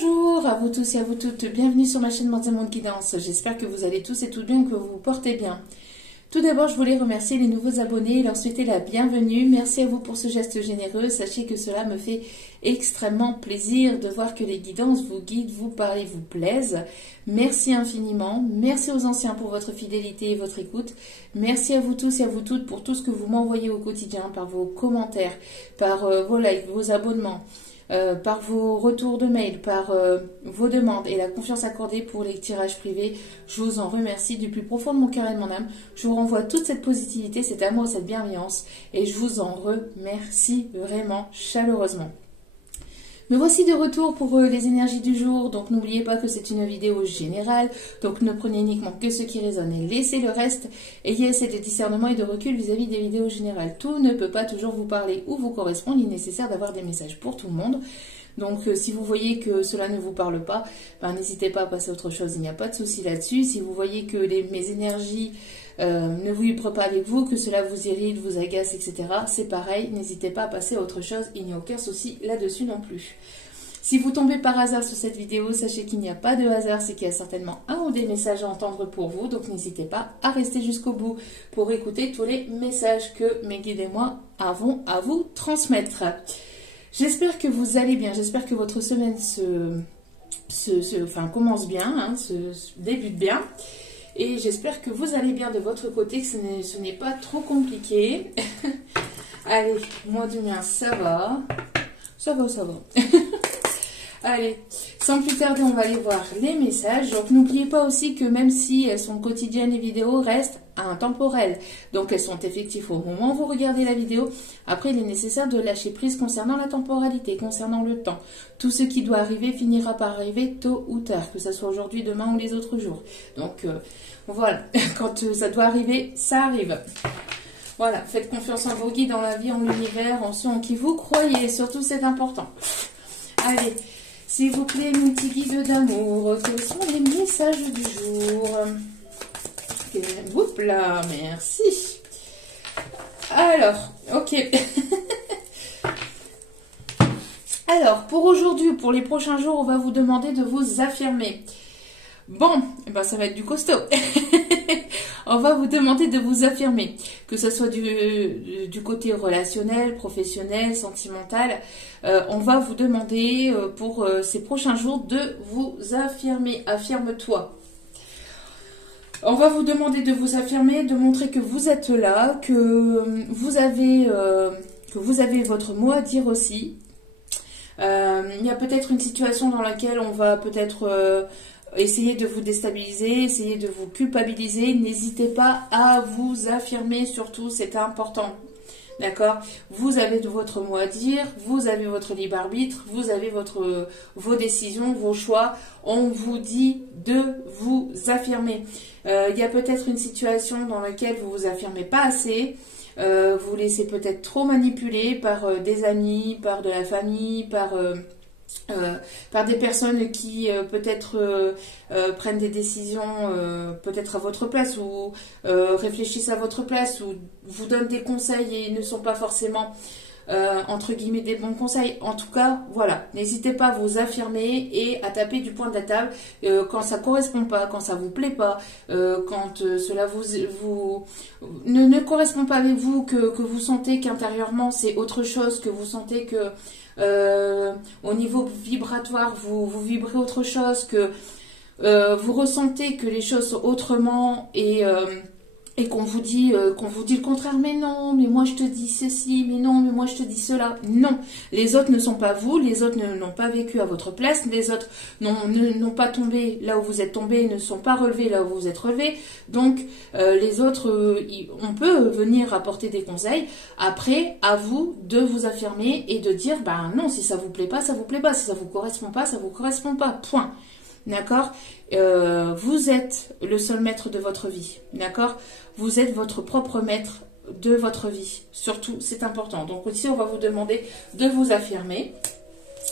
Bonjour à vous tous et à vous toutes, bienvenue sur ma chaîne Monde Guidance. J'espère que vous allez tous et toutes bien, que vous vous portez bien. Tout d'abord, je voulais remercier les nouveaux abonnés et leur souhaiter la bienvenue. Merci à vous pour ce geste généreux. Sachez que cela me fait extrêmement plaisir de voir que les guidances vous guident, vous parlent et vous plaisent. Merci infiniment. Merci aux anciens pour votre fidélité et votre écoute. Merci à vous tous et à vous toutes pour tout ce que vous m'envoyez au quotidien, par vos commentaires, par vos likes, vos abonnements. Par vos retours de mail, par vos demandes et la confiance accordée pour les tirages privés. Je vous en remercie du plus profond de mon cœur et de mon âme. Je vous renvoie toute cette positivité, cet amour, cette bienveillance et je vous en remercie vraiment chaleureusement. Me voici de retour pour les énergies du jour, donc n'oubliez pas que c'est une vidéo générale, donc ne prenez uniquement que ce qui résonne et laissez le reste. Ayez assez de discernement et de recul vis-à-vis des vidéos générales. Tout ne peut pas toujours vous parler ou vous correspondre, il est nécessaire d'avoir des messages pour tout le monde. Donc si vous voyez que cela ne vous parle pas, n'hésitez pas à passer à autre chose, il n'y a pas de souci là-dessus. Si vous voyez que mes énergies ne vous vibrent pas avec vous, que cela vous irrite, vous agace, etc., c'est pareil, n'hésitez pas à passer à autre chose, il n'y a aucun souci là-dessus non plus. Si vous tombez par hasard sur cette vidéo, sachez qu'il n'y a pas de hasard, c'est qu'il y a certainement un ou des messages à entendre pour vous, donc n'hésitez pas à rester jusqu'au bout pour écouter tous les messages que mes guides et moi avons à vous transmettre. J'espère que vous allez bien, j'espère que votre semaine commence bien, se débute bien. Et j'espère que vous allez bien de votre côté, que ce n'est pas trop compliqué. Allez, moi du mien, ça va. Ça va. Allez, sans plus tarder, on va aller voir les messages. Donc, n'oubliez pas aussi que même si elles sont quotidiennes, les vidéos restent intemporelles. Donc, elles sont effectives au moment où vous regardez la vidéo. Après, il est nécessaire de lâcher prise concernant la temporalité, concernant le temps. Tout ce qui doit arriver finira par arriver tôt ou tard, que ce soit aujourd'hui, demain ou les autres jours. Donc, voilà, quand ça doit arriver, ça arrive. Voilà, faites confiance en vos guides, dans la vie, en l'univers, en ceux en qui vous croyez. Surtout, c'est important. Allez. S'il vous plaît, mes petits guides d'amour, quels sont les messages du jour? Oups là, merci. Alors, ok. Alors, pour aujourd'hui, pour les prochains jours, on va vous demander de vous affirmer. Bon, ça va être du costaud. On va vous demander de vous affirmer, que ce soit du côté relationnel, professionnel, sentimental. On va vous demander pour ces prochains jours de vous affirmer. Affirme-toi. On va vous demander de vous affirmer, de montrer que vous êtes là, que vous avez votre mot à dire aussi. Il y a peut-être une situation dans laquelle on va peut-être essayez de vous déstabiliser, essayez de vous culpabiliser. N'hésitez pas à vous affirmer, surtout, c'est important. D'accord? Vous avez votre mot à dire, vous avez votre libre arbitre, vous avez vos décisions, vos choix. On vous dit de vous affirmer. Il y a peut-être une situation dans laquelle vous vous affirmez pas assez. Vous laissez peut-être trop manipuler par des amis, par de la famille, par des personnes qui peut-être prennent des décisions peut-être à votre place ou réfléchissent à votre place ou vous donnent des conseils et ne sont pas forcément entre guillemets des bons conseils. En tout cas, voilà, n'hésitez pas à vous affirmer et à taper du poing de la table quand ça correspond pas, quand ça vous plaît pas, quand cela ne correspond pas avec vous, que vous sentez qu'intérieurement c'est autre chose, que vous sentez que au niveau vibratoire vous vibrez autre chose, que vous ressentez que les choses sont autrement et qu'on vous dit le contraire, mais non, mais moi je te dis ceci, mais non, mais moi je te dis cela. Non, les autres ne sont pas vous, les autres n'ont pas vécu à votre place, les autres n'ont pas tombé là où vous êtes tombé, ne sont pas relevés là où vous êtes relevés. Donc les autres, on peut venir apporter des conseils. Après, à vous de vous affirmer et de dire, non, si ça vous plaît pas, ça vous plaît pas, si ça vous correspond pas, ça vous correspond pas, point. D'accord? Vous êtes le seul maître de votre vie. D'accord? Vous êtes votre propre maître de votre vie. Surtout, c'est important. Donc ici, on va vous demander de vous affirmer.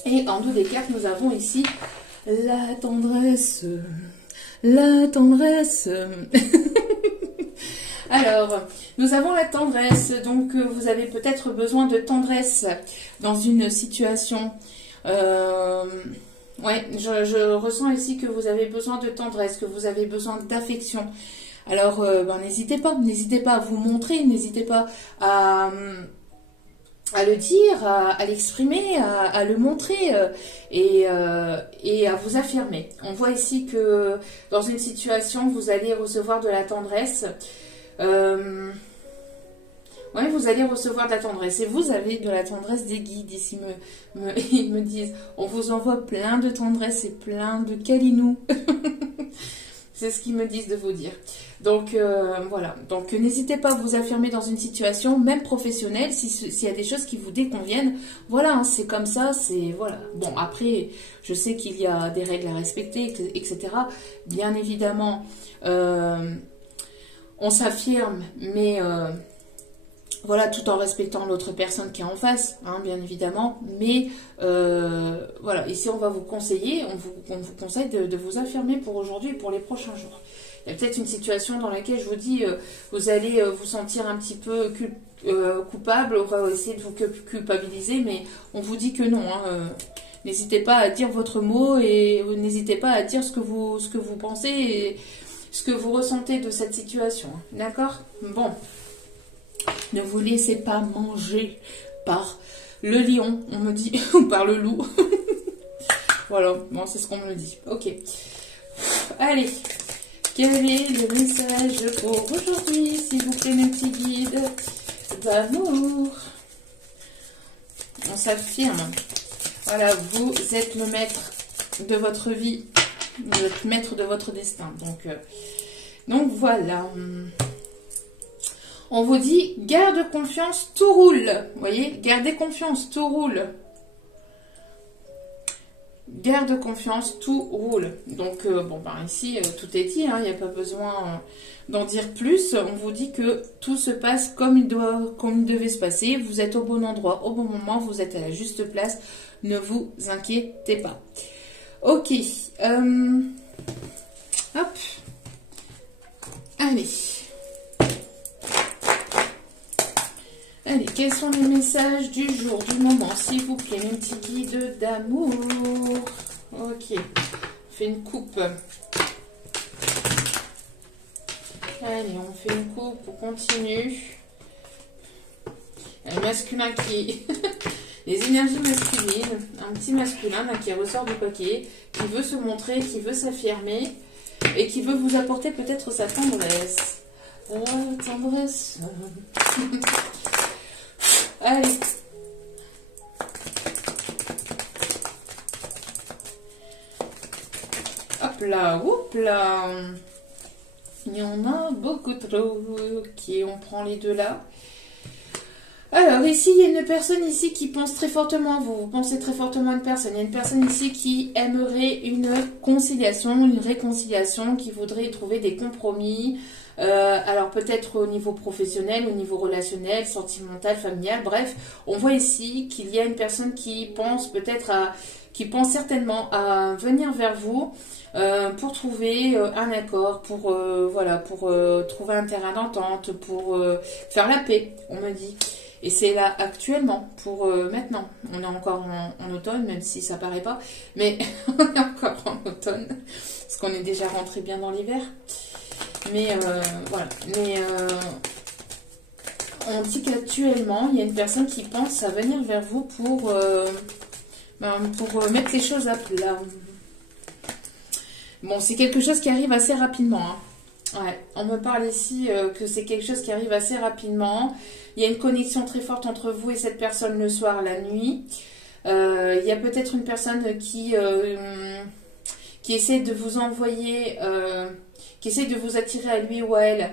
Et en dos des cartes, nous avons ici la tendresse. La tendresse. Alors, nous avons la tendresse. Donc, vous avez peut-être besoin de tendresse dans une situation Ouais, je ressens ici que vous avez besoin de tendresse, que vous avez besoin d'affection. Alors, n'hésitez pas à vous montrer, n'hésitez pas à le dire, à l'exprimer, à le montrer et à vous affirmer. On voit ici que dans une situation, vous allez recevoir de la tendresse. Oui, vous allez recevoir de la tendresse. Et vous avez de la tendresse des guides. Ici, ils me disent, on vous envoie plein de tendresse et plein de câlinous. C'est ce qu'ils me disent de vous dire. Donc, voilà. Donc, n'hésitez pas à vous affirmer dans une situation, même professionnelle, s'il y a des choses qui vous déconviennent. Voilà, hein, c'est comme ça, c'est... Voilà. Bon, après, je sais qu'il y a des règles à respecter, etc. Bien évidemment, on s'affirme, mais... voilà, tout en respectant l'autre personne qui est en face, hein, bien évidemment. Mais voilà, ici on va vous conseiller, on vous conseille de vous affirmer pour aujourd'hui et pour les prochains jours. Il y a peut-être une situation dans laquelle je vous dis, vous allez vous sentir un petit peu coupable, on va essayer de vous culpabiliser, mais on vous dit que non. Hein, n'hésitez pas à dire votre mot et n'hésitez pas à dire ce que vous pensez et ce que vous ressentez de cette situation. D'accord? Bon. Ne vous laissez pas manger par le lion, on me dit, ou par le loup. Voilà, bon, c'est ce qu'on me dit. Ok. Allez, quel est le message pour aujourd'hui, s'il vous plaît, mes petits guides d'amour? On s'affirme. Voilà, vous êtes le maître de votre vie, le maître de votre destin. Donc voilà. On vous dit, garde confiance, tout roule. Vous voyez, gardez confiance, tout roule. Garde confiance, tout roule. Donc, bon, ben ici, tout est dit, hein, il n'y a pas besoin d'en dire plus. On vous dit que tout se passe comme il devait se passer. Vous êtes au bon endroit, au bon moment, vous êtes à la juste place. Ne vous inquiétez pas. Ok. Hop. Allez. Allez, quels sont les messages du jour, du moment, s'il vous plaît, mes petits guides d'amour? Ok, on fait une coupe. Allez, on fait une coupe, on continue. Un masculin qui... Les énergies masculines, un petit masculin là, qui ressort du paquet, qui veut se montrer, qui veut s'affirmer et qui veut vous apporter peut-être sa tendresse. Tendresse. Allez. Hop là, hop là. Il y en a beaucoup trop. Ok, on prend les deux là. Alors ici, il y a une personne ici qui pense très fortement à vous. Vous pensez très fortement à une personne. Il y a une personne ici qui aimerait une conciliation, une réconciliation, qui voudrait trouver des compromis. Alors peut-être au niveau professionnel, au niveau relationnel, sentimental, familial, bref, on voit ici qu'il y a une personne qui pense certainement à venir vers vous pour trouver un accord, pour trouver un terrain d'entente, pour faire la paix, on me dit. Et c'est là actuellement, pour maintenant. On est encore en automne, même si ça paraît pas, mais on est encore en automne, parce qu'on est déjà rentré bien dans l'hiver. Mais voilà, on dit qu'actuellement, il y a une personne qui pense à venir vers vous pour mettre les choses à plat. Bon, c'est quelque chose qui arrive assez rapidement. Hein. Ouais, on me parle ici que c'est quelque chose qui arrive assez rapidement. Il y a une connexion très forte entre vous et cette personne le soir, la nuit. Il y a peut-être une personne qui essaie de vous envoyer... qui essaie de vous attirer à lui ou à elle,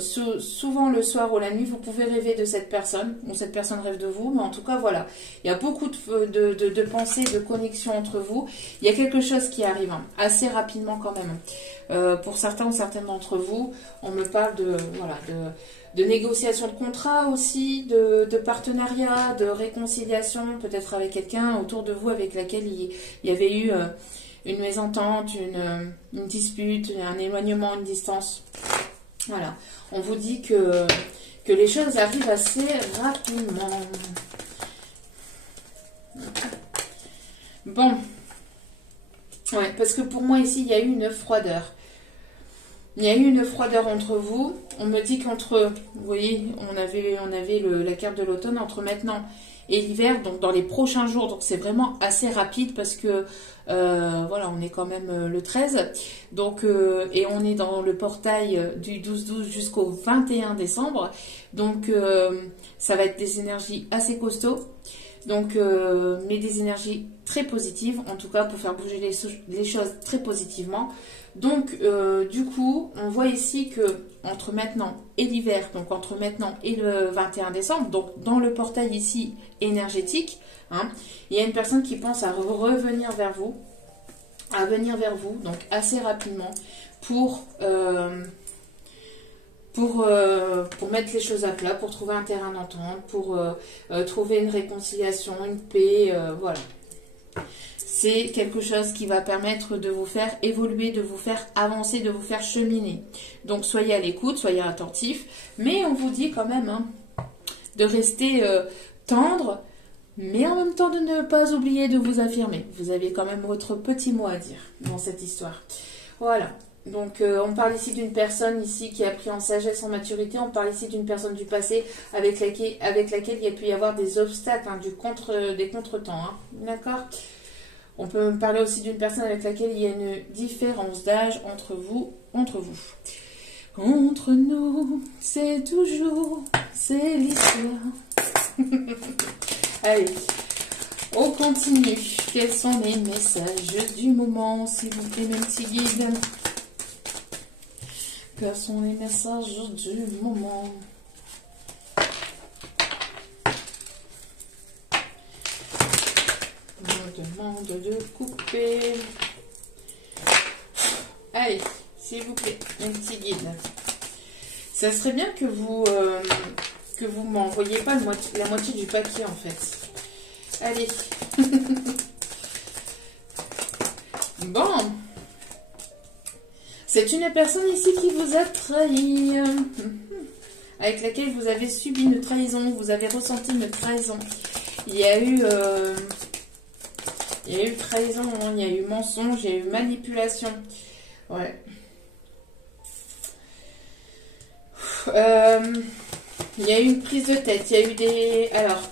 souvent le soir ou la nuit, vous pouvez rêver de cette personne, ou cette personne rêve de vous, mais en tout cas, voilà. Il y a beaucoup de pensées, de connexions entre vous. Il y a quelque chose qui arrive, hein, assez rapidement quand même. Pour certains ou certaines d'entre vous, on me parle de négociation de contrat aussi, de partenariat, de réconciliation, peut-être avec quelqu'un autour de vous avec laquelle il y avait eu... une mésentente, une dispute, un éloignement, une distance. Voilà. On vous dit que les choses arrivent assez rapidement. Bon. Ouais, parce que pour moi ici, il y a eu une froideur. Il y a eu une froideur entre vous. On me dit qu'entre, vous voyez, on avait la carte de l'automne entre maintenant et l'hiver, donc dans les prochains jours. Donc c'est vraiment assez rapide parce que, voilà, on est quand même le 13. Donc, et on est dans le portail du 12-12 jusqu'au 21 décembre. Donc, ça va être des énergies assez costauds. Donc, mais des énergies très positives, en tout cas pour faire bouger les choses très positivement. Donc, du coup, on voit ici que entre maintenant et l'hiver, donc entre maintenant et le 21 décembre, donc dans le portail ici énergétique, hein, il y a une personne qui pense à revenir vers vous, donc assez rapidement pour mettre les choses à plat, pour trouver un terrain d'entente, pour trouver une réconciliation, une paix, voilà. C'est quelque chose qui va permettre de vous faire évoluer, de vous faire avancer, de vous faire cheminer. Donc soyez à l'écoute, soyez attentifs, mais on vous dit quand même hein, de rester tendre, mais en même temps de ne pas oublier de vous affirmer. Vous avez quand même votre petit mot à dire dans cette histoire. Voilà. Donc on parle ici d'une personne ici qui a pris en sagesse, en maturité. On parle ici d'une personne du passé avec laquelle il y a pu y avoir des obstacles, hein, des contretemps. Hein, d'accord ? On peut parler aussi d'une personne avec laquelle il y a une différence d'âge entre vous. Entre nous, c'est l'histoire. Allez, on continue. Quels sont les messages du moment, s'il vous plaît, mes petits guides? Quels sont les messages du moment? On me demande de couper. Allez, s'il vous plaît, mes petits guides. Ça serait bien que vous m'envoyiez pas la moitié du paquet, en fait. Allez. Bon. C'est une personne ici qui vous a trahi, avec laquelle vous avez subi une trahison, vous avez ressenti une trahison. Il y a eu trahison, hein, il y a eu mensonge, il y a eu manipulation. Ouais. Il y a eu une prise de tête, il y a eu des... Alors...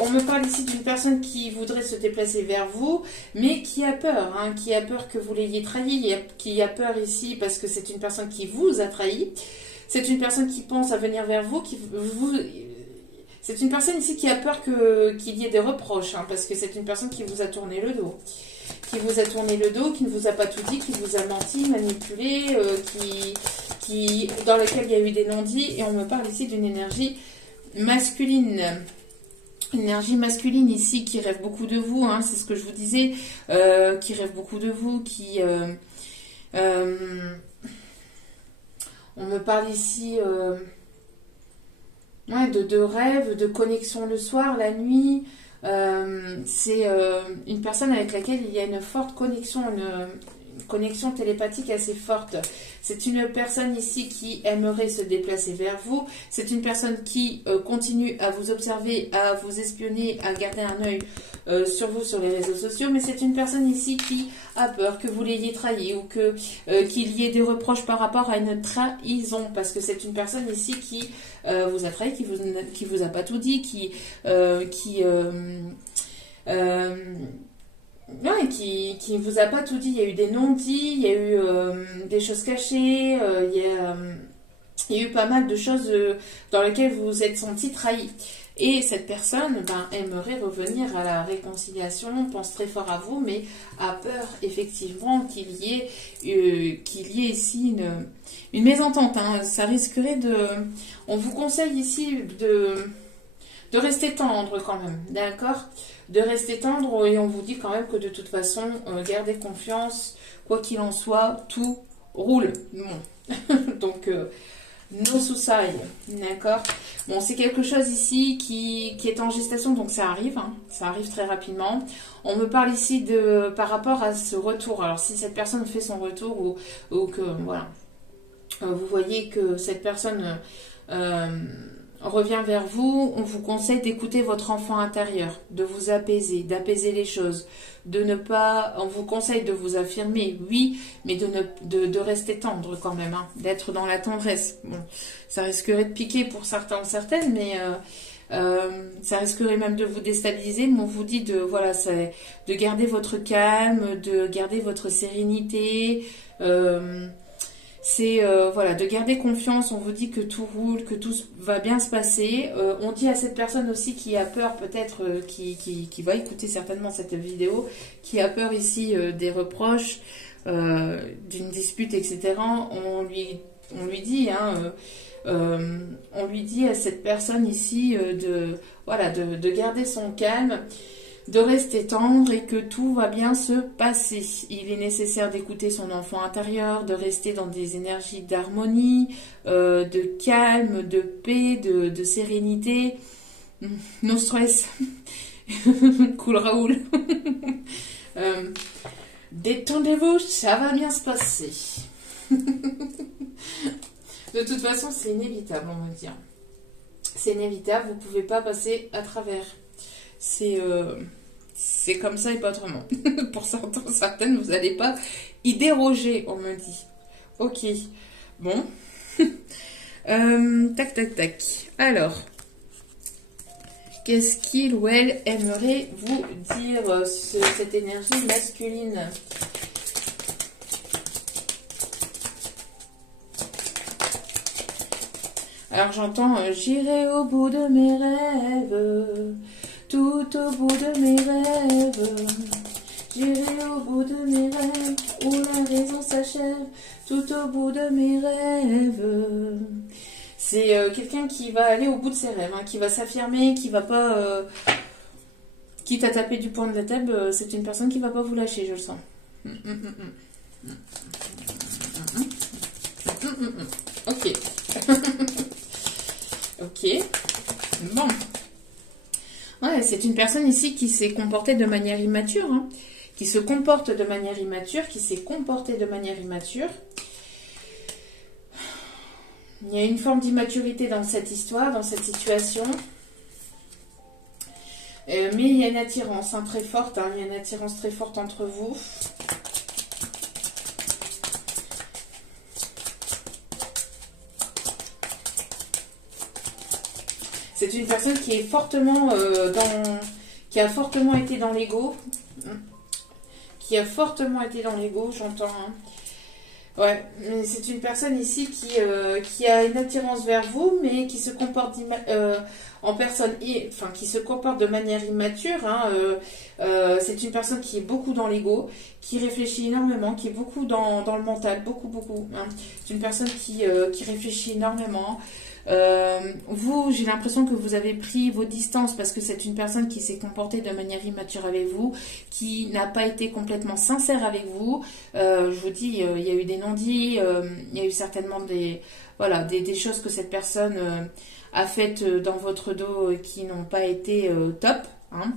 on me parle ici d'une personne qui voudrait se déplacer vers vous, mais qui a peur, hein, qui a peur que vous l'ayez trahi, qui a peur ici parce que c'est une personne qui vous a trahi, c'est une personne qui pense à venir vers vous, c'est une personne ici qui a peur qu'il y ait des reproches, hein, parce que c'est une personne qui vous a tourné le dos. Qui ne vous a pas tout dit, qui vous a menti, manipulé, dans laquelle il y a eu des non-dits, et on me parle ici d'une énergie masculine. Énergie masculine ici qui rêve beaucoup de vous, hein, c'est ce que je vous disais, qui rêve beaucoup de vous, on me parle ici de rêve, de connexion le soir, la nuit. C'est une personne avec laquelle il y a une forte connexion, une connexion télépathique assez forte. C'est une personne ici qui aimerait se déplacer vers vous. C'est une personne qui continue à vous observer, à vous espionner, à garder un œil sur vous sur les réseaux sociaux. Mais c'est une personne ici qui a peur que vous l'ayez trahi ou qu'il y ait des reproches par rapport à une trahison. Parce que c'est une personne ici qui vous a trahi, qui vous a pas tout dit, qui vous a pas tout dit. Il y a eu des non-dits, il y a eu des choses cachées, il y a eu pas mal de choses dans lesquelles vous vous êtes senti trahi. Et cette personne aimerait revenir à la réconciliation, pense très fort à vous, mais a peur effectivement qu'il y ait ici une mésentente. Hein. Ça risquerait de... On vous conseille ici de rester tendre quand même, d'accord ? De rester tendre, et on vous dit quand même que de toute façon, gardez confiance, quoi qu'il en soit, tout roule. Bon. Donc, no suicide, d'accord ? Bon, c'est quelque chose ici qui est en gestation, donc ça arrive, hein, ça arrive très rapidement. On me parle ici par rapport à ce retour. Alors, si cette personne fait son retour ou que, voilà, vous voyez que cette personne... revient vers vous, on vous conseille d'écouter votre enfant intérieur, de vous apaiser, d'apaiser les choses, de ne pas, on vous conseille de vous affirmer, oui, mais de rester tendre quand même, hein, d'être dans la tendresse. Bon, ça risquerait de piquer pour certains ou certaines, mais ça risquerait même de vous déstabiliser. Mais on vous dit de, voilà, de garder votre calme, de garder votre sérénité. C'est voilà, de garder confiance. On vous dit que tout roule, que tout va bien se passer. On dit à cette personne aussi qui a peur, peut-être, qui va écouter certainement cette vidéo, qui a peur ici des reproches, d'une dispute, etc. On lui dit, hein, on lui dit à cette personne ici voilà, de garder son calme, de rester tendre et que tout va bien se passer. Il est nécessaire d'écouter son enfant intérieur, de rester dans des énergies d'harmonie, de calme, de paix, de sérénité. No stress. Cool Raoul. Détendez-vous, ça va bien se passer. De toute façon, c'est inévitable, on va dire. C'est inévitable, vous ne pouvez pas passer à travers. C'est comme ça et pas autrement. Pour certaines, vous n'allez pas y déroger, on me dit. Ok. Bon. Tac, tac, tac. Alors, qu'est-ce qu'il ou elle aimerait vous dire, cette énergie masculine? Alors j'entends j'irai au bout de mes rêves, tout au bout de mes rêves. J'irai au bout de mes rêves, où la raison s'achève, tout au bout de mes rêves. C'est quelqu'un qui va aller au bout de ses rêves, hein, qui va s'affirmer, qui va pas... quitte à taper du poing de la table, c'est une personne qui va pas vous lâcher, je le sens. Ok. Ok. Bon. Ouais, c'est une personne ici qui s'est comportée de manière immature, hein, qui se comporte de manière immature, qui s'est comportée de manière immature. Il y a une forme d'immaturité dans cette histoire, dans cette situation. Mais il y a une attirance, hein, très forte, hein, il y a une attirance très forte entre vous. C'est une personne qui est fortement qui a fortement été dans l'ego. Qui a fortement été dans l'ego, j'entends. Hein. Ouais, c'est une personne ici qui a une attirance vers vous, mais qui se comporte en personne, enfin qui se comporte de manière immature. Hein, c'est une personne qui est beaucoup dans l'ego, qui réfléchit énormément, qui est beaucoup dans le mental, beaucoup. Hein. C'est une personne qui réfléchit énormément. Vous, j'ai l'impression que vous avez pris vos distances parce que c'est une personne qui s'est comportée de manière immature avec vous, qui n'a pas été complètement sincère avec vous. Je vous dis, il y a eu des non-dits, il y a eu certainement des choses que cette personne a faites dans votre dos qui n'ont pas été top. Hein.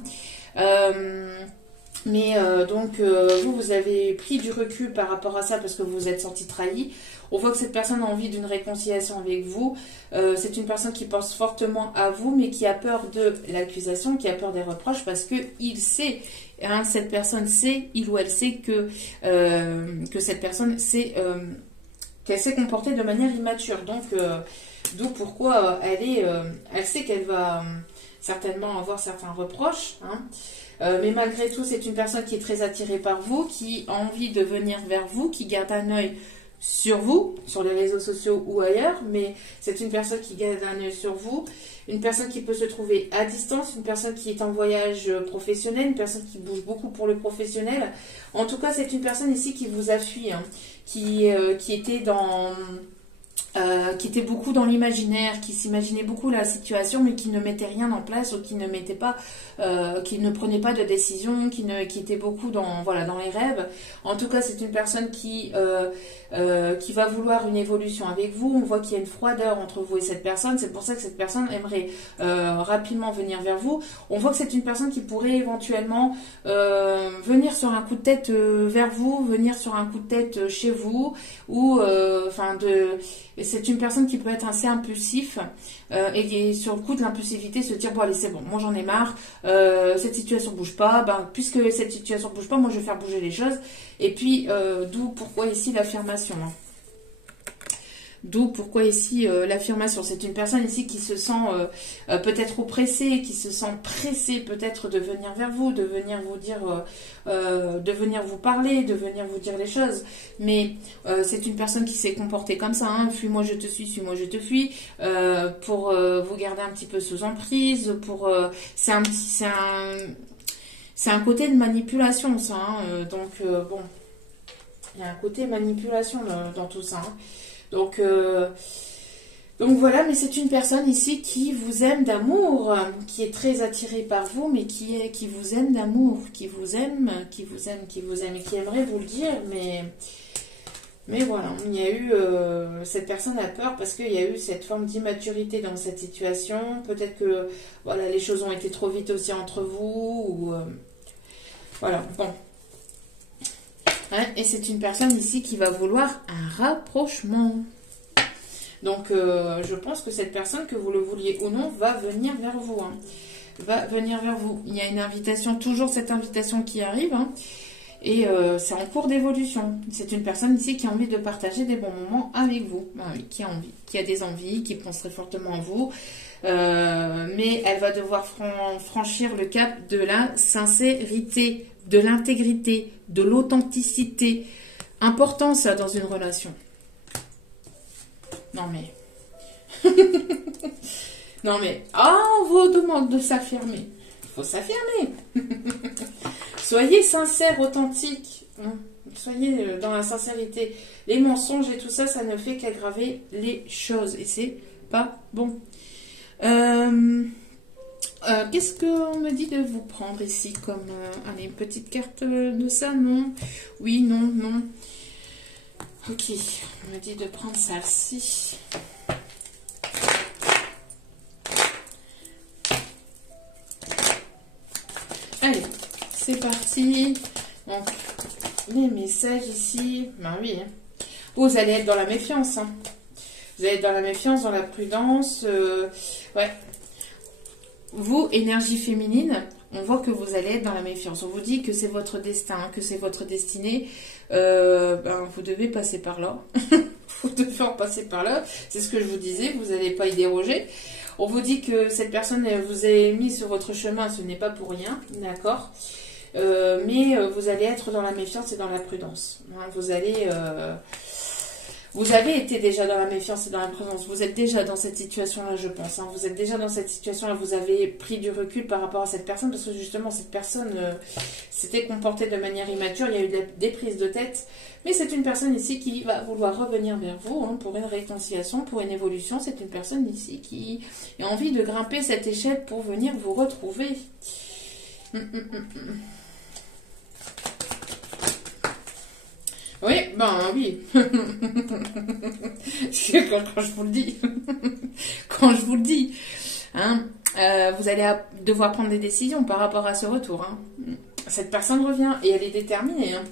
Donc, vous avez pris du recul par rapport à ça parce que vous vous êtes senti trahi. On voit que cette personne a envie d'une réconciliation avec vous. C'est une personne qui pense fortement à vous, mais qui a peur de l'accusation, qui a peur des reproches, parce que il sait, hein, cette personne sait, il ou elle sait que cette personne sait qu'elle s'est comportée de manière immature. Donc, d'où pourquoi elle sait qu'elle va certainement avoir certains reproches. Hein. Mais malgré tout, c'est une personne qui est très attirée par vous, qui a envie de venir vers vous, qui garde un œil sur vous, sur les réseaux sociaux ou ailleurs, mais c'est une personne qui garde un œil sur vous, une personne qui peut se trouver à distance, une personne qui est en voyage professionnel, une personne qui bouge beaucoup pour le professionnel. En tout cas, c'est une personne ici qui vous a fui, hein, qui était beaucoup dans l'imaginaire, qui s'imaginait beaucoup la situation, mais qui ne mettait rien en place ou qui ne mettait pas, qui ne prenait pas de décision, qui était beaucoup dans les rêves. En tout cas, c'est une personne qui va vouloir une évolution avec vous. On voit qu'il y a une froideur entre vous et cette personne. C'est pour ça que cette personne aimerait rapidement venir vers vous. On voit que c'est une personne qui pourrait éventuellement venir sur un coup de tête vers vous, venir sur un coup de tête chez vous, ou Et c'est une personne qui peut être assez impulsif et sur le coup de l'impulsivité se dire bon allez c'est bon, moi j'en ai marre, cette situation bouge pas, ben, puisque cette situation bouge pas, moi je vais faire bouger les choses. Et puis d'où pourquoi ici l'affirmation. Hein. D'où pourquoi ici l'affirmation. C'est une personne ici qui se sent peut-être oppressée, qui se sent pressée peut-être de venir vers vous, de venir vous dire, de venir vous parler, de venir vous dire les choses. Mais c'est une personne qui s'est comportée comme ça. Hein, fuis-moi je te suis, suis-moi je te fuis, pour vous garder un petit peu sous emprise. Pour c'est un côté de manipulation ça. Hein, donc bon, il y a un côté manipulation dans tout ça. Hein. Donc voilà, mais c'est une personne ici qui vous aime d'amour, qui est très attirée par vous, mais qui vous aime d'amour, qui vous aime, et qui aimerait vous le dire, mais voilà, il y a eu, cette personne a peur parce qu'il y a eu cette forme d'immaturité dans cette situation, peut-être que voilà, les choses ont été trop vite aussi entre vous, ou voilà, bon. Hein, et c'est une personne ici qui va vouloir un rapprochement. Donc, je pense que cette personne, que vous le vouliez ou non, va venir vers vous. Hein. Va venir vers vous. Il y a une invitation, toujours cette invitation qui arrive. Hein, et c'est en cours d'évolution. C'est une personne ici qui a envie de partager des bons moments avec vous. Ah oui, qui a envie, qui a des envies, qui pense très fortement en vous. Mais elle va devoir franchir le cap de la sincérité, de l'intégrité, de l'authenticité. Important ça dans une relation. Non mais... non mais... Ah, on vous demande de s'affirmer. Il faut s'affirmer. Soyez sincère, authentique. Hein. Soyez dans la sincérité. Les mensonges et tout ça, ça ne fait qu'aggraver les choses. Et c'est pas bon. Qu'est-ce qu'on me dit de vous prendre ici comme... allez, une petite carte de ça, non? Oui, non, non. Ok, on me dit de prendre celle-ci. Allez, c'est parti. Donc, les messages ici. Ben oui, hein. Vous allez être dans la méfiance. Hein. Vous allez être dans la méfiance, dans la prudence. Ouais. Vous, énergie féminine, on voit que vous allez être dans la méfiance. On vous dit que c'est votre destin, que c'est votre destinée. Ben, vous devez passer par là. Vous devez en passer par là. C'est ce que je vous disais, vous n'allez pas y déroger. On vous dit que cette personne vous a mis sur votre chemin, ce n'est pas pour rien, d'accord, mais vous allez être dans la méfiance et dans la prudence. Hein, vous avez été déjà dans la méfiance et dans la prudence. Vous êtes déjà dans cette situation-là, je pense. Hein. Vous êtes déjà dans cette situation-là. Vous avez pris du recul par rapport à cette personne parce que justement, cette personne s'était comportée de manière immature. Il y a eu des prises de tête. Mais c'est une personne ici qui va vouloir revenir vers vous hein, pour une réconciliation, pour une évolution. C'est une personne ici qui a envie de grimper cette échelle pour venir vous retrouver. Oui, ben oui. quand je vous le dis. Quand je vous le dis. Hein, vous allez devoir prendre des décisions par rapport à ce retour. Hein. Cette personne revient et elle est déterminée. Hein.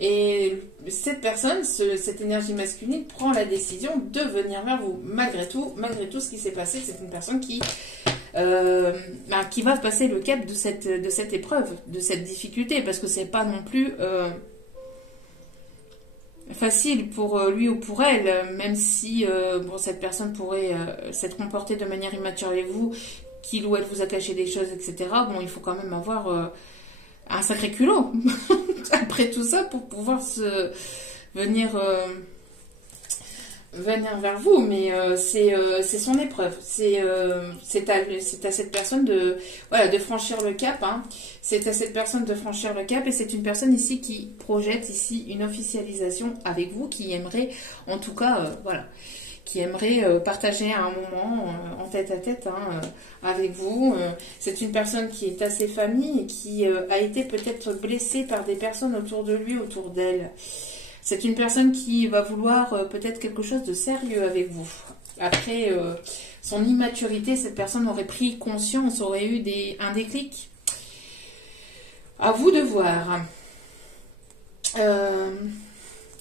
Et cette personne, cette énergie masculine, prend la décision de venir vers vous. Malgré tout ce qui s'est passé, c'est une personne qui va passer le cap de cette épreuve, de cette difficulté. Parce que c'est pas non plus... facile pour lui ou pour elle, même si bon, cette personne pourrait s'être comportée de manière immature avec vous, qu'il ou elle vous a caché des choses, etc. Bon, il faut quand même avoir un sacré culot après tout ça pour pouvoir venir vers vous, mais c'est son épreuve. C'est à cette personne de franchir le cap. Hein. C'est à cette personne de franchir le cap et c'est une personne ici qui projette ici une officialisation avec vous, qui aimerait, en tout cas, qui aimerait partager un moment en tête-à-tête hein, avec vous. C'est une personne qui est assez famille et qui a été peut-être blessée par des personnes autour de lui, autour d'elle. C'est une personne qui va vouloir peut-être quelque chose de sérieux avec vous. Après son immaturité, cette personne aurait pris conscience, aurait eu un déclic. À vous de voir.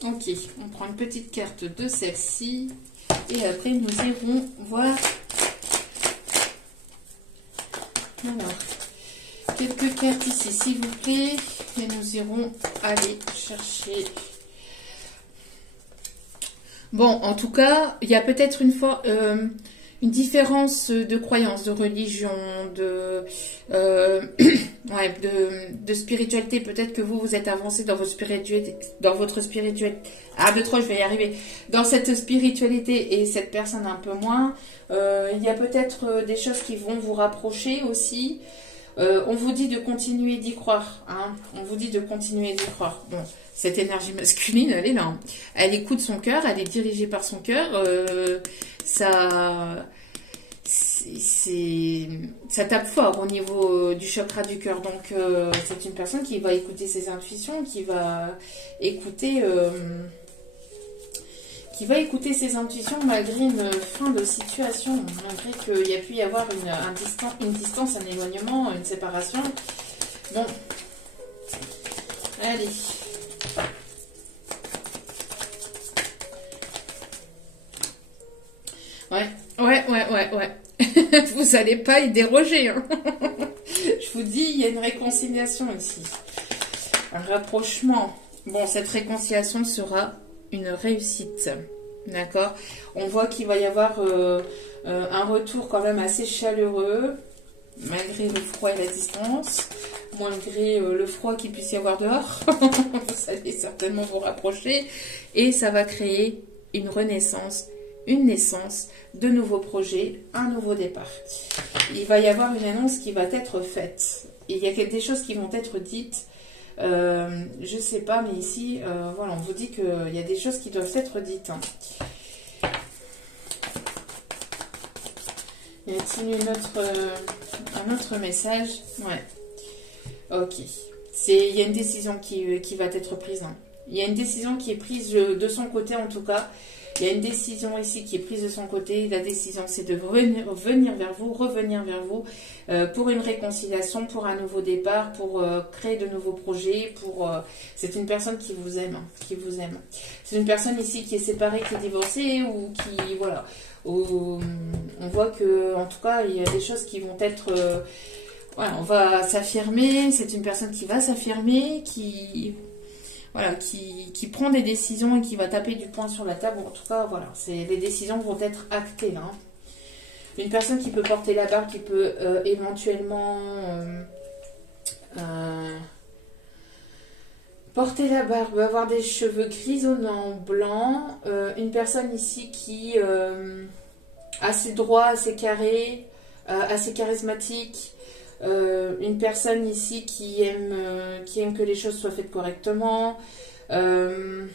Ok, on prend une petite carte de celle-ci. Et après, nous irons voir. Alors, quelques cartes ici, s'il vous plaît. Et nous irons aller chercher. Bon, en tout cas, il y a peut-être une différence de croyance, de religion, ouais, de spiritualité. Peut-être que vous êtes avancé dans votre spiritualité, Ah, deux, trois, je vais y arriver. Dans cette spiritualité et cette personne un peu moins. Il y a peut-être des choses qui vont vous rapprocher aussi. On vous dit de continuer d'y croire. Hein. On vous dit de continuer d'y croire. Bon, cette énergie masculine, elle est là. Hein. Elle écoute son cœur, elle est dirigée par son cœur. Ça tape fort au niveau du chakra du cœur. Donc, c'est une personne qui va écouter ses intuitions, qui va écouter ses intuitions malgré une fin de situation, malgré qu'il y a pu y avoir une distance, un éloignement, une séparation. Bon, allez. Ouais. Vous n'allez pas y déroger. Hein. Je vous dis, il y a une réconciliation ici. Un rapprochement. Bon, cette réconciliation sera une réussite. D'accord. On voit qu'il va y avoir un retour quand même assez chaleureux, malgré le froid et la distance, malgré le froid qu'il puisse y avoir dehors. Vous allez certainement vous rapprocher et ça va créer une renaissance, une naissance, de nouveaux projets, un nouveau départ. Il va y avoir une annonce qui va être faite. Il y a des choses qui vont être dites. Je sais pas, mais ici, voilà, on vous dit qu'il y a des choses qui doivent être dites. Hein. Y a-t-il un autre message? Ouais. Ok. Il y a une décision qui va être prise. Hein. Il y a une décision qui est prise de son côté, en tout cas. Il y a une décision ici qui est prise de son côté. La décision, c'est de revenir vers vous pour une réconciliation, pour un nouveau départ, pour créer de nouveaux projets. C'est une personne qui vous aime, hein, qui vous aime. C'est une personne ici qui est séparée, qui est divorcée ou qui, voilà. On voit que, en tout cas, il y a des choses qui vont être... voilà, on va s'affirmer. C'est une personne qui va s'affirmer, voilà, qui prend des décisions et qui va taper du poing sur la table. En tout cas, voilà, les décisions vont être actées là. Hein. Une personne qui peut porter la barbe, qui peut éventuellement porter la barbe, avoir des cheveux grisonnants, blancs. Une personne ici qui assez droit, assez carré, assez charismatique. Une personne ici qui aime que les choses soient faites correctement. Une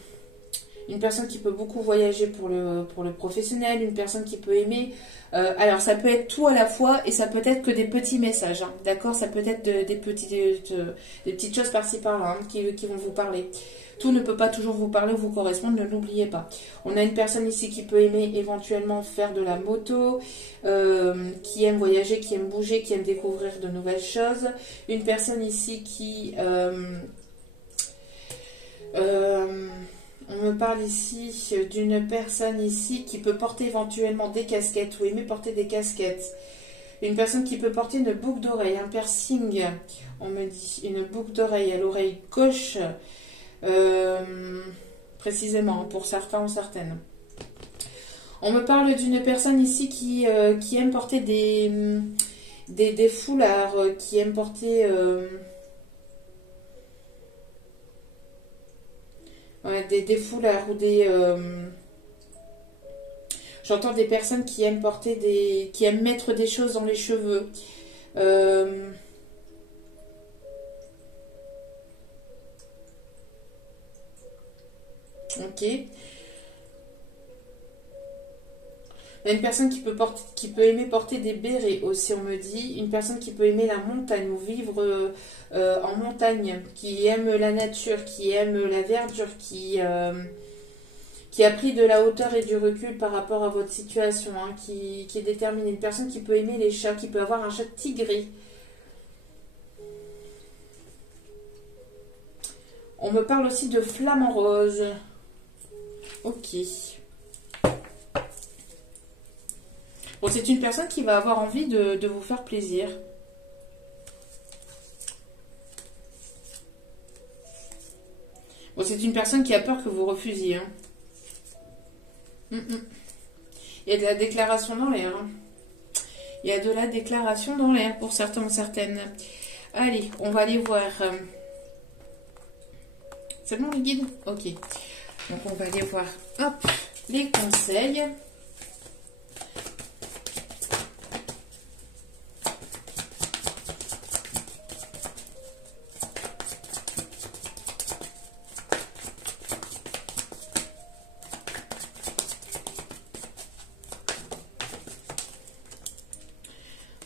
personne qui peut beaucoup voyager pour le professionnel. Une personne qui peut aimer. Alors, ça peut être tout à la fois et ça peut être que des petits messages. Hein, d'accord. Ça peut être des petites choses par-ci par-là hein, qui vont vous parler. Tout ne peut pas toujours vous parler ou vous correspondre, ne l'oubliez pas. On a une personne ici qui peut aimer éventuellement faire de la moto, qui aime voyager, qui aime bouger, qui aime découvrir de nouvelles choses. Une personne ici qui... on me parle ici d'une personne ici qui peut porter éventuellement des casquettes ou aimer porter des casquettes. Une personne qui peut porter une boucle d'oreille, un piercing, on me dit une boucle d'oreille à l'oreille gauche. Précisément pour certains ou certaines. On me parle d'une personne ici qui aime porter des foulards, qui aime porter des foulards ou des j'entends des personnes qui aiment qui aiment mettre des choses dans les cheveux. Ok. Il y a une personne qui peut aimer porter des bérets aussi, on me dit. Une personne qui peut aimer la montagne ou vivre en montagne, qui aime la nature, qui aime la verdure, qui a pris de la hauteur et du recul par rapport à votre situation, hein, qui est déterminée. Une personne qui peut aimer les chats, qui peut avoir un chat tigré. On me parle aussi de flamant rose. Ok. Bon, c'est une personne qui va avoir envie de vous faire plaisir. Bon, c'est une personne qui a peur que vous refusiez. Hein. Il y a de la déclaration dans l'air. Hein. Il y a de la déclaration dans l'air pour certains ou certaines. Allez, on va aller voir. C'est bon les guides? Ok. Donc on va aller voir, hop, les conseils.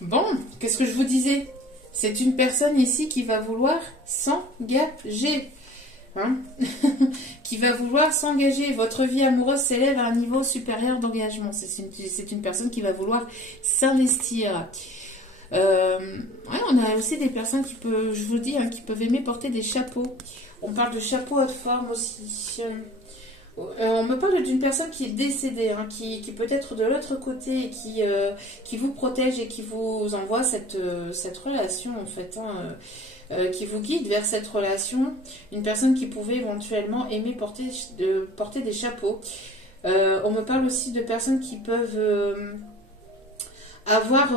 Bon, qu'est-ce que je vous disais? C'est une personne ici qui va vouloir s'engager. Hein qui va vouloir s'engager. Votre vie amoureuse s'élève à un niveau supérieur d'engagement. C'est une personne qui va vouloir s'investir. Ouais, on a aussi des personnes qui peuvent, je vous dis, hein, qui peuvent aimer porter des chapeaux. On parle de chapeau haute forme aussi. On me parle d'une personne qui est décédée, hein, qui peut être de l'autre côté et qui vous protège et qui vous envoie cette relation en fait, hein, qui vous guide vers cette relation. Une personne qui pouvait éventuellement aimer porter des chapeaux. On me parle aussi de personnes qui peuvent avoir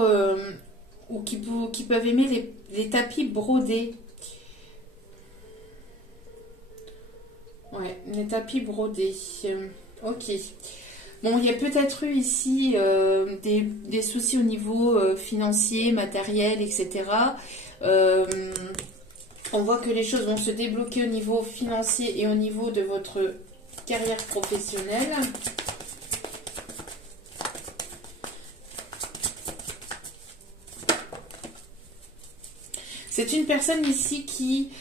ou qui peuvent aimer les tapis brodés. Ouais, les tapis brodés. Ok. Bon, il y a peut-être eu ici des soucis au niveau financier, matériel, etc. On voit que les choses vont se débloquer au niveau financier et au niveau de votre carrière professionnelle. C'est une personne ici qui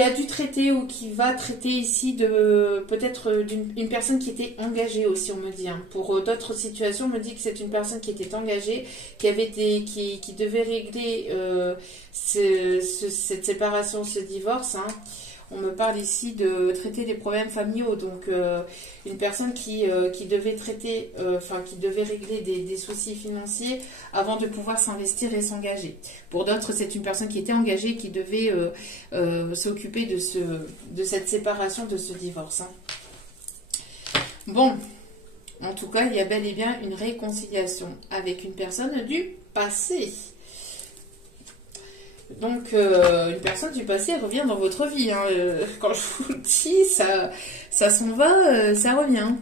a dû traiter ou qui va traiter ici de peut-être d'une personne qui était engagée aussi, on me dit. Hein. Pour d'autres situations, on me dit que c'est une personne qui était engagée, qui devait régler cette séparation, ce divorce. Hein. On me parle ici de traiter des problèmes familiaux, donc une personne qui devait traiter, qui devait régler des soucis financiers avant de pouvoir s'investir et s'engager. Pour d'autres, c'est une personne qui était engagée, qui devait s'occuper de cette séparation, de ce divorce. Hein. Bon, en tout cas, il y a bel et bien une réconciliation avec une personne du passé. Donc, une personne du passé revient dans votre vie. Hein. Quand je vous dis, ça s'en va, ça revient.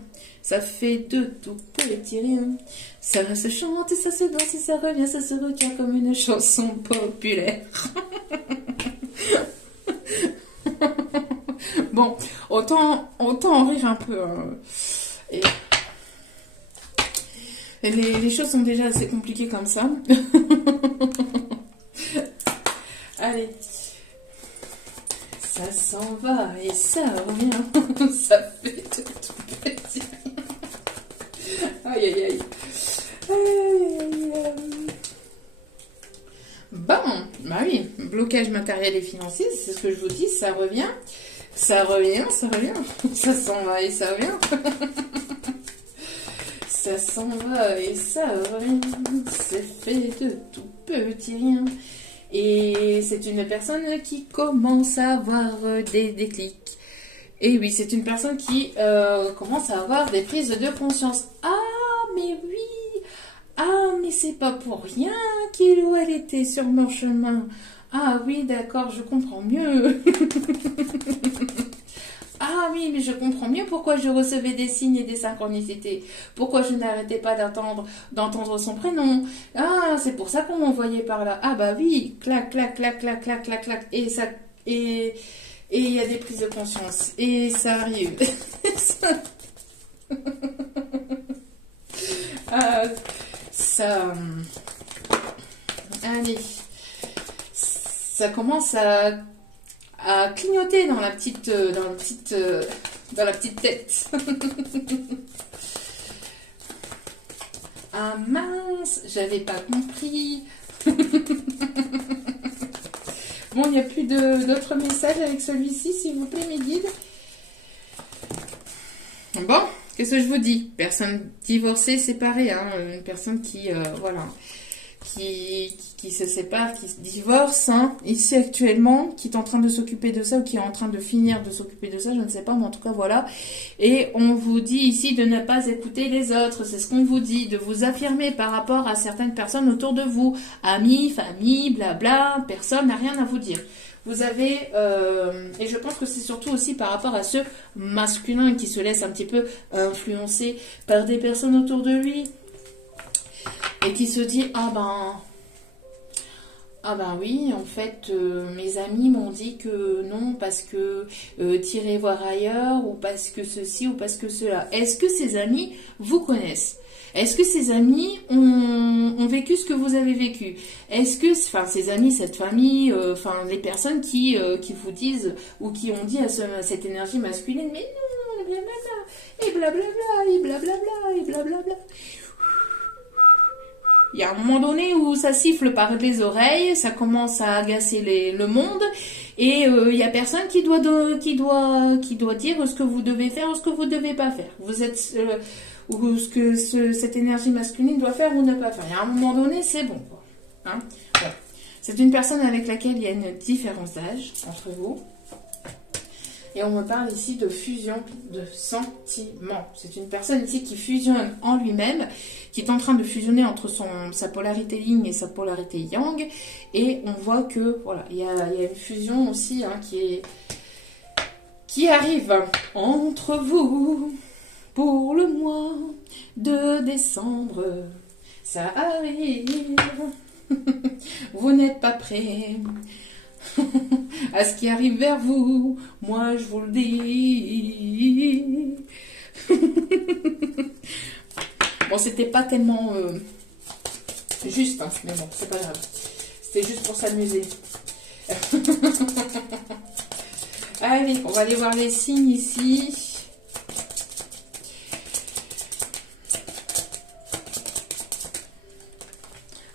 Ça fait de tout petits riens. Ça se chante et ça se danse et ça revient, ça se retient comme une chanson populaire. Bon, autant en rire un peu. Hein. Et les choses sont déjà assez compliquées comme ça. Allez, ça s'en va et ça revient, ça fait tout petit. Aïe, aïe, aïe. Bon, bah oui, blocage matériel et financier, c'est ce que je vous dis, ça revient, ça revient, ça revient, ça s'en va et ça revient. Ça s'en va et ça revient, c'est fait de tout petit rien. Et c'est une personne qui commence à avoir des déclics. Et oui, c'est une personne qui commence à avoir des prises de conscience. Ah, mais oui! Ah, mais c'est pas pour rien qu'il ou elle était sur mon chemin. Ah oui, d'accord, je comprends mieux. Ah oui, mais je comprends mieux pourquoi je recevais des signes et des synchronicités. Pourquoi je n'arrêtais pas d'entendre son prénom. Ah, c'est pour ça qu'on m'envoyait par là. Ah bah oui, clac, clac, clac, clac, clac, clac, clac. Et il y a des prises de conscience. Et ça arrive. Allez. Ça commence à clignoter dans la petite tête. Ah mince, j'avais pas compris. Bon, il n'y a plus d'autres messages avec celui-ci, s'il vous plaît, mes guides. Bon, Qu'est-ce que je vous dis? Personne divorcée, séparée, hein, une personne qui, voilà, qui se sépare, qui se divorce, hein, ici actuellement, qui est en train de s'occuper de ça ou qui est en train de finir de s'occuper de ça, je ne sais pas, mais en tout cas, voilà. Et on vous dit ici de ne pas écouter les autres, c'est ce qu'on vous dit, de vous affirmer par rapport à certaines personnes autour de vous, amis, famille, blabla, personne n'a rien à vous dire. Vous avez, et je pense que c'est surtout aussi par rapport à ce masculin qui se laisse un petit peu influencer par des personnes autour de lui et qui se dit, ah ben oui, en fait, mes amis m'ont dit que non parce que tirez voir ailleurs ou parce que ceci ou parce que cela. Est-ce que ces amis vous connaissent? Est-ce que ces amis ont vécu ce que vous avez vécu? Est-ce que, enfin, ces amis, cette famille, enfin, les personnes qui vous disent ou qui ont dit à cette énergie masculine, mais non, blablabla, et blablabla, et blablabla, et blablabla. Il y a un moment donné où ça siffle par les oreilles, ça commence à agacer le monde, et il y a personne qui doit dire ce que vous devez faire ou ce que vous devez pas faire. Vous êtes ou ce que cette énergie masculine doit faire ou ne pas faire. Il y a un moment donné, c'est bon, quoi. Hein, voilà. C'est une personne avec laquelle il y a une différence d'âge entre vous. Et on me parle ici de fusion de sentiments. C'est une personne ici qui fusionne en lui-même, qui est en train de fusionner entre sa polarité yin et sa polarité yang. Et on voit que, voilà, il y a une fusion aussi, hein, qui arrive entre vous. Pour le mois de décembre, ça arrive. Vous n'êtes pas prêts à ce qui arrive vers vous. Moi, je vous le dis. Bon, c'était pas tellement juste, hein, mais bon, c'est pas grave. C'était juste pour s'amuser. Allez, on va aller voir les signes ici.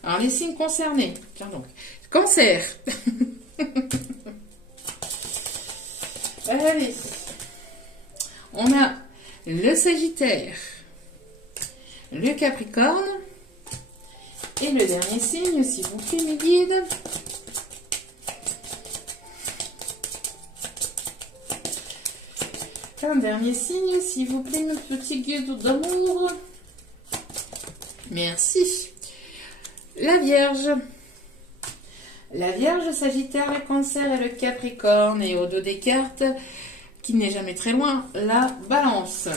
Alors, les signes concernés. Tiens donc. Cancer. Allez. On a le Sagittaire, le Capricorne et le dernier signe, s'il vous plaît, mes guides. Un dernier signe, s'il vous plaît, mes petits guides d'amour. Merci. La Vierge. La Vierge, Sagittaire, le Cancer et le Capricorne. Et au dos des cartes, qui n'est jamais très loin, la Balance.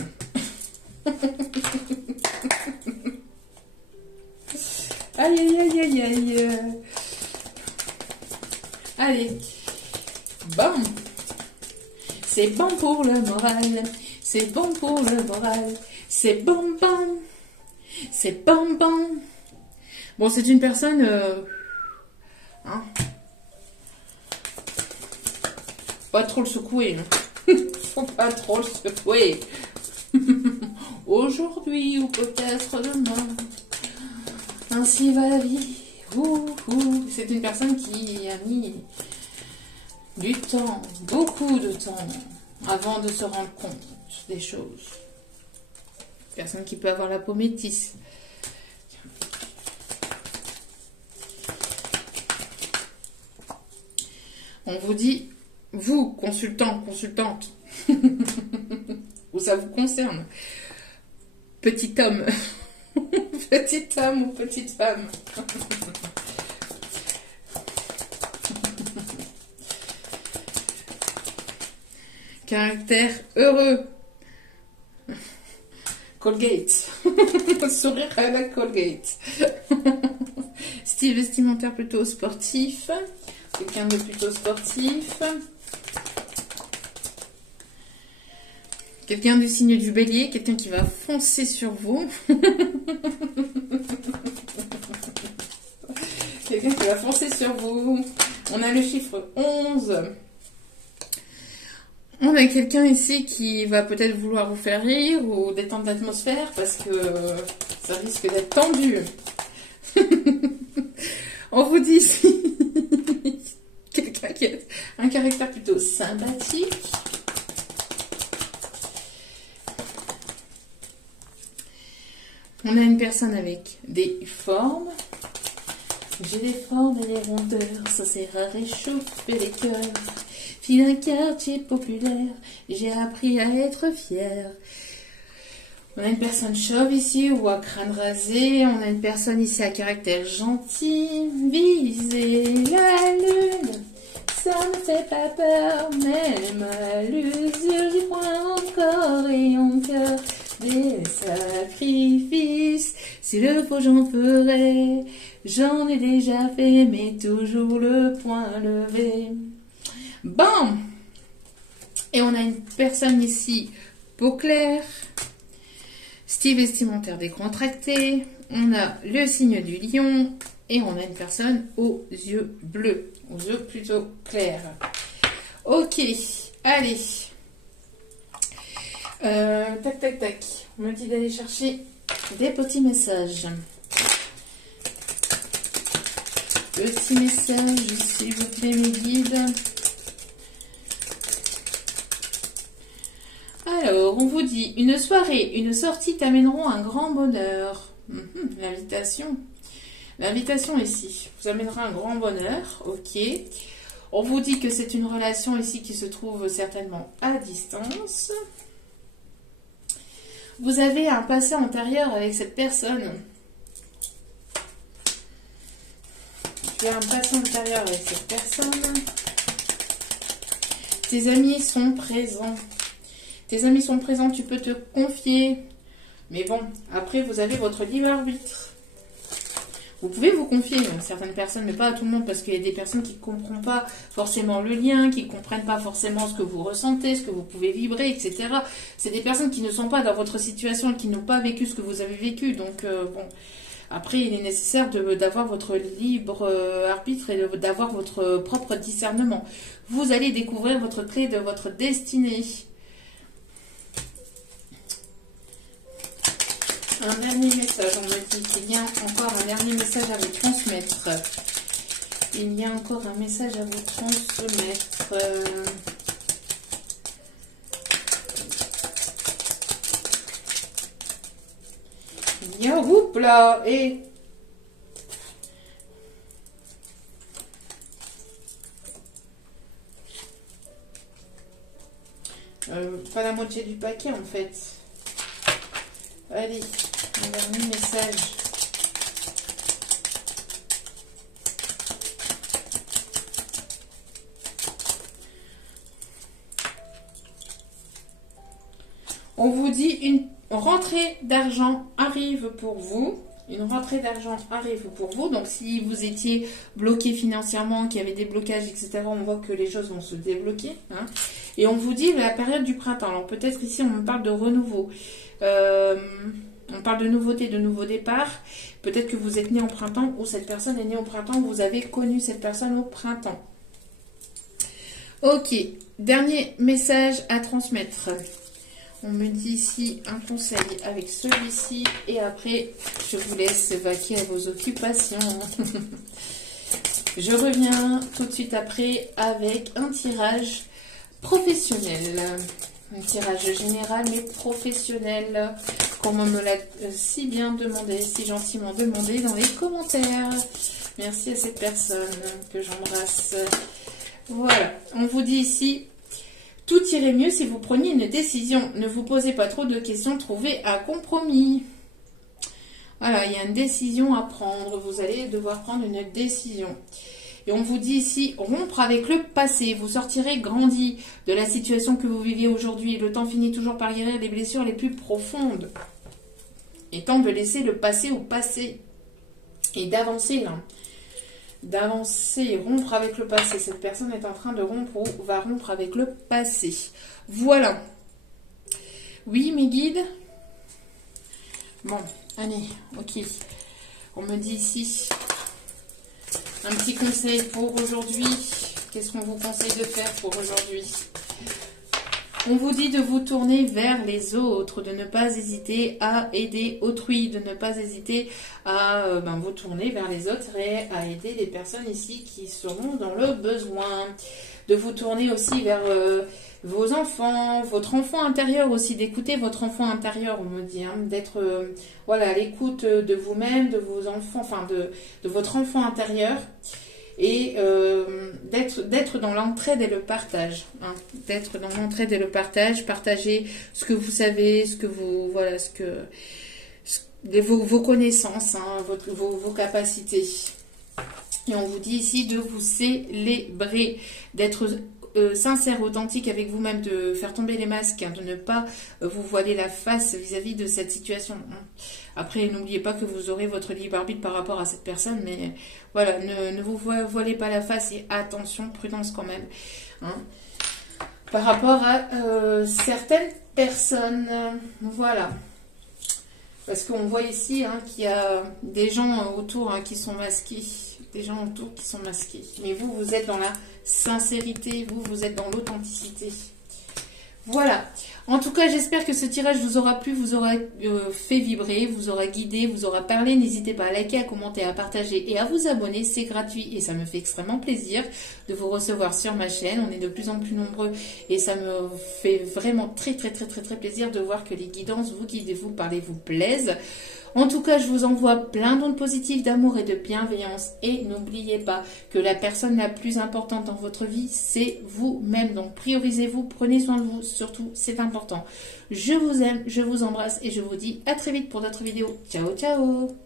Aïe, aïe, aïe, aïe, aïe. Allez. Bon. C'est bon pour le moral. C'est bon pour le moral. C'est bon, bon. C'est bon, bon. Bon, c'est une personne... hein, pas trop le secouer. Hein. Faut pas trop le secouer. Aujourd'hui ou peut-être demain. Ainsi va la vie. C'est une personne qui a mis du temps, beaucoup de temps, avant de se rendre compte des choses. Personne qui peut avoir la peau métisse. On vous dit, vous, consultant, consultante, où ça vous concerne, petit homme, petit homme ou petite femme. Caractère heureux. Colgate. Sourire à la Colgate. Style vestimentaire plutôt sportif. Quelqu'un de plutôt sportif. Quelqu'un du signe du Bélier. Quelqu'un qui va foncer sur vous. Quelqu'un qui va foncer sur vous. On a le chiffre 11. On a quelqu'un ici qui va peut-être vouloir vous faire rire ou détendre l'atmosphère parce que ça risque d'être tendu. On vous dit ici quelqu'un qui a un caractère plutôt sympathique. On a une personne avec des formes. J'ai des formes et des rondeurs, ça sert à réchauffer les cœurs. Fille d'un quartier populaire, j'ai appris à être fière. On a une personne chauve ici ou à crâne rasé. On a une personne ici à caractère gentil. Viser la lune, ça ne fait pas peur, même à l'usure, j'y crois encore et encore. Des sacrifices, si le faut j'en ferai. J'en ai déjà fait, mais toujours le poing levé. Bon. Et on a une personne ici, peau claire. Style vestimentaire décontracté. On a le signe du lion. Et on a une personne aux yeux bleus. Aux yeux plutôt clairs. Ok. Allez. Tac, tac, tac. On me dit d'aller chercher des petits messages. Petit message, s'il vous plaît, mes guides. Alors, on vous dit, une soirée, une sortie t'amèneront un grand bonheur. L'invitation. L'invitation ici vous amènera un grand bonheur. Ok. On vous dit que c'est une relation ici qui se trouve certainement à distance. Vous avez un passé antérieur avec cette personne. Tu as un passé antérieur avec cette personne. Tes amis sont présents. Tes amis sont présents, tu peux te confier. Mais bon, après, vous avez votre libre arbitre. Vous pouvez vous confier à certaines personnes, mais pas à tout le monde, parce qu'il y a des personnes qui ne comprennent pas forcément le lien, qui ne comprennent pas forcément ce que vous ressentez, ce que vous pouvez vibrer, etc. C'est des personnes qui ne sont pas dans votre situation et qui n'ont pas vécu ce que vous avez vécu. Donc, bon, après, il est nécessaire d'avoir votre libre arbitre et d'avoir votre propre discernement. Vous allez découvrir votre clé de votre destinée. Un dernier message, on me dit qu'il y a encore un dernier message à vous transmettre. Il y a encore un message à vous transmettre. Il y a, oups là, et... pas la moitié du paquet en fait. Allez, un dernier message. On vous dit une rentrée d'argent arrive pour vous. Une rentrée d'argent arrive pour vous. Donc, si vous étiez bloqué financièrement, qu'il y avait des blocages, etc., on voit que les choses vont se débloquer. Hein. Et on vous dit la période du printemps. Alors, peut-être ici, on me parle de renouveau. On parle de nouveauté, de nouveau départ. Peut-être que vous êtes né au printemps ou cette personne est née au printemps. Vous avez connu cette personne au printemps. Ok. Dernier message à transmettre. On me dit ici un conseil avec celui-ci. Et après, je vous laisse vaquer à vos occupations. Je reviens tout de suite après avec un tirage professionnel. Un tirage général mais professionnel. Comme on me l'a si bien demandé, si gentiment demandé dans les commentaires. Merci à cette personne que j'embrasse. Voilà, on vous dit ici... Tout irait mieux si vous preniez une décision. Ne vous posez pas trop de questions, trouvez un compromis. Voilà, il y a une décision à prendre. Vous allez devoir prendre une décision. Et on vous dit ici, rompre avec le passé. Vous sortirez grandi de la situation que vous vivez aujourd'hui. Le temps finit toujours par guérir les blessures les plus profondes. Et temps de laisser le passé au passé. Et d'avancer là. D'avancer, rompre avec le passé. Cette personne est en train de rompre ou va rompre avec le passé. Voilà. Oui, mes guides. Bon, allez, ok. On me dit ici un petit conseil pour aujourd'hui. Qu'est-ce qu'on vous conseille de faire pour aujourd'hui? On vous dit de vous tourner vers les autres, de ne pas hésiter à aider autrui, de ne pas hésiter à vous tourner vers les autres et à aider des personnes ici qui seront dans le besoin. De vous tourner aussi vers vos enfants, votre enfant intérieur aussi, d'écouter votre enfant intérieur, on me dit, hein, d'être voilà, à l'écoute de vous-même, de vos enfants, enfin de votre enfant intérieur. Et d'être dans l'entraide et le partage, hein, d'être dans l'entraide et le partage, partager ce que vous savez, ce que vous, voilà, vos connaissances, hein, vos capacités. Et on vous dit ici de vous célébrer, d'être sincère, authentique avec vous-même, de faire tomber les masques, hein, de ne pas vous voiler la face vis-à-vis de cette situation. Hein. Après, n'oubliez pas que vous aurez votre libre arbitre par rapport à cette personne, mais voilà, ne vous voilez pas la face et attention, prudence quand même. Hein. Par rapport à certaines personnes, voilà. Parce qu'on voit ici hein, qu'il y a des gens autour hein, qui sont masqués. Des gens autour qui sont masqués. Mais vous, vous êtes dans la sincérité. Vous êtes dans l'authenticité. Voilà. En tout cas, j'espère que ce tirage vous aura plu, vous aura fait vibrer, vous aura guidé, vous aura parlé. N'hésitez pas à liker, à commenter, à partager et à vous abonner. C'est gratuit et ça me fait extrêmement plaisir de vous recevoir sur ma chaîne. On est de plus en plus nombreux et ça me fait vraiment très plaisir de voir que les guidances vous guident, vous parlez, vous plaisent. En tout cas, je vous envoie plein d'ondes positives d'amour et de bienveillance. Et n'oubliez pas que la personne la plus importante dans votre vie, c'est vous-même. Donc, priorisez-vous, prenez soin de vous. Surtout, c'est important. Je vous aime, je vous embrasse et je vous dis à très vite pour d'autres vidéos. Ciao, ciao!